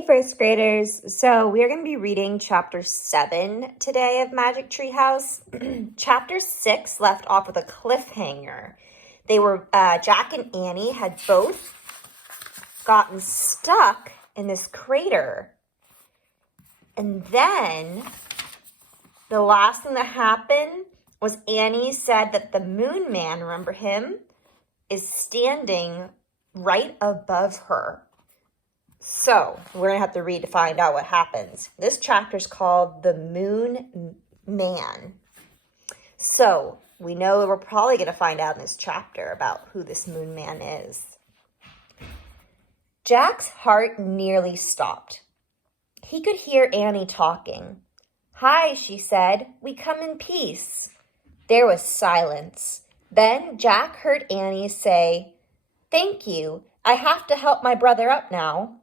Hey, first graders. So we're going to be reading chapter 7 today of Magic Tree House. Chapter 6 left off with a cliffhanger. Jack and Annie had both gotten stuck in this crater. And then the last thing that happened was Annie said that the Moon Man, remember him, is standing right above her. So, we're going to have to read to find out what happens. This chapter is called The Moon Man. So, we know that we're probably going to find out in this chapter about who this Moon Man is. Jack's heart nearly stopped. He could hear Annie talking. "Hi," she said. "We come in peace." There was silence. Then Jack heard Annie say, "Thank you. I have to help my brother up now."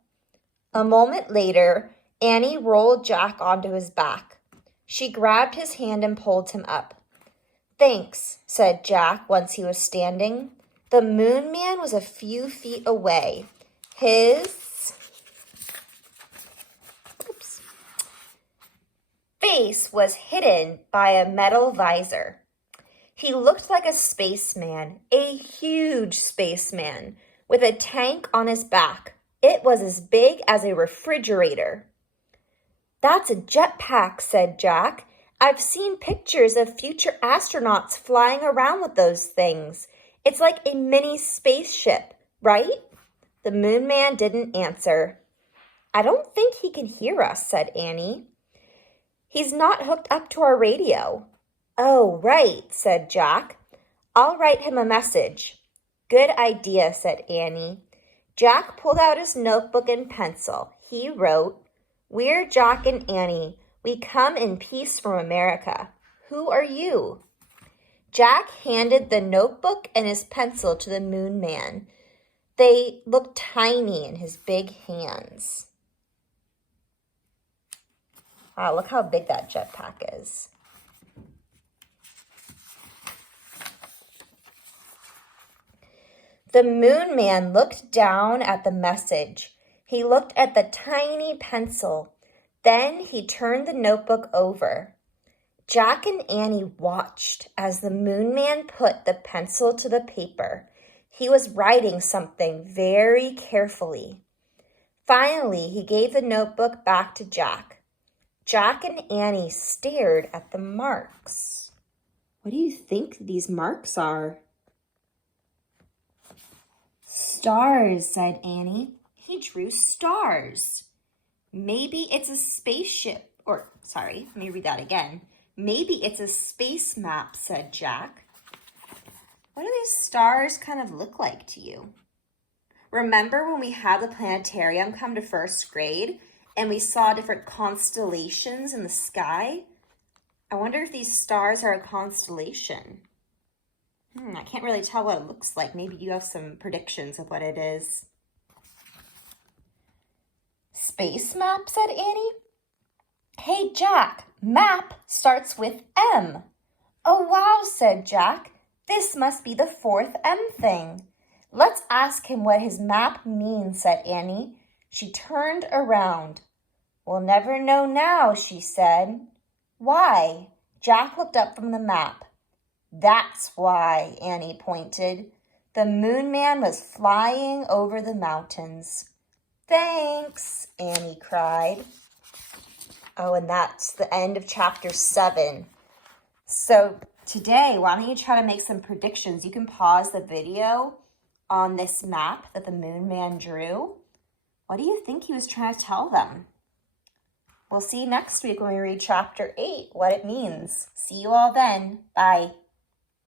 A moment later, Annie rolled Jack onto his back. She grabbed his hand and pulled him up. "Thanks," said Jack once he was standing. The Moon Man was a few feet away. His face was hidden by a metal visor. He looked like a spaceman, a huge spaceman, with a tank on his back. It was as big as a refrigerator. "That's a jetpack," said Jack. "I've seen pictures of future astronauts flying around with those things. It's like a mini spaceship, right?" The Moon Man didn't answer. "I don't think he can hear us," said Annie. "He's not hooked up to our radio." "Oh, right," said Jack. "I'll write him a message." "Good idea," said Annie. Jack pulled out his notebook and pencil. He wrote, "We're Jack and Annie. We come in peace from America. Who are you?" Jack handed the notebook and his pencil to the Moon Man. They looked tiny in his big hands. Wow, look how big that jetpack is. The Moon Man looked down at the message. He looked at the tiny pencil. Then he turned the notebook over. Jack and Annie watched as the Moon Man put the pencil to the paper. He was writing something very carefully. Finally, he gave the notebook back to Jack. Jack and Annie stared at the marks. What do you think these marks are? "Stars," said Annie. "He drew stars. Maybe it's a spaceship." Let me read that again. "Maybe it's a space map," said Jack. What do these stars kind of look like to you? Remember when we had the planetarium come to first grade and we saw different constellations in the sky? I wonder if these stars are a constellation. I can't really tell what it looks like. Maybe you have some predictions of what it is. "Space map," said Annie. "Hey, Jack, map starts with M." "Oh, wow," said Jack. "This must be the fourth M thing." "Let's ask him what his map means," said Annie. She turned around. "We'll never know now," she said. "Why?" Jack looked up from the map. "That's why," Annie pointed. The Moon Man was flying over the mountains. "Thanks," Annie cried. Oh, and that's the end of chapter 7. So today, why don't you try to make some predictions? You can pause the video on this map that the Moon Man drew. What do you think he was trying to tell them? We'll see next week when we read chapter 8, what it means. See you all then. Bye.